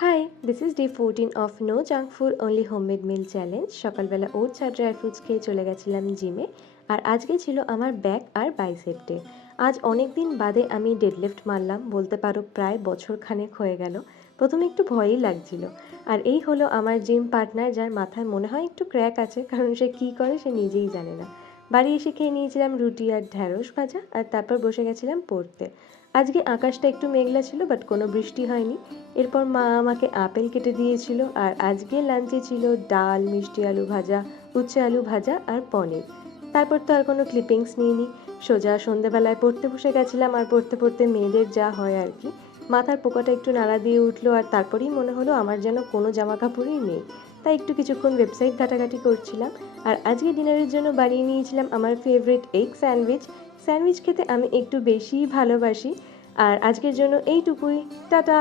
High, this is day 14 of no junk food only homemade meal challenge. সকালবেলা oats আর dry fruits খেয়ে চলে গেছিলাম জিমে। আর আজকে ছিল আমার ব্যাক আর বাইসেপ ডে। আজ অনেক দিন বাদে আমি ডেডলিফট মারলাম, বলতে পারো প্রায় বছর খানেক হয়ে গেল। প্রথমে একটু ভয়ই লাগছিল। আর এই হলো আমার জিম পার্টনার, যার মাথায় মনে হয় একটু ক্র্যাক আছে, কারণ সে কী করে সে নিজেই জানে না। বাড়ি এসে খেয়ে নিয়েছিলাম রুটি আর ঢ্যাঁড়স ভাজা, আর তারপর বসে গেছিলাম পড়তে। আজকে আকাশটা একটু মেঘলা ছিল, বাট কোনো বৃষ্টি হয়নি। এরপর মা আমাকে আপেল কেটে দিয়েছিল। আর আজকে লাঞ্চে ছিল ডাল, মিষ্টি আলু ভাজা, উচ্ছে আলু ভাজা আর পনির। তারপর তো আর কোনো ক্লিপিংস নিইনি, সোজা সন্ধেবেলায় পড়তে বসে গেছিলাম। আর পড়তে পড়তে মেয়েদের যা হয় আর কি, মাথার পোকাটা একটু নাড়া দিয়ে উঠলো। আর তারপরেই মনে হলো আমার যেন কোনো জামা কাপড়ই নেই। তাই একটু কিছুক্ষণ ওয়েবসাইট ঘাটাঘাটি করছিলাম। আর আজকে ডিনারের জন্য বানিয়ে নিয়েছিলাম আমার ফেভারিট এগ স্যান্ডউইচ। স্যান্ডউইচ খেতে আমি একটু বেশিই ভালোবাসি। আর আজকের জন্য এইটুকুই। টাটা।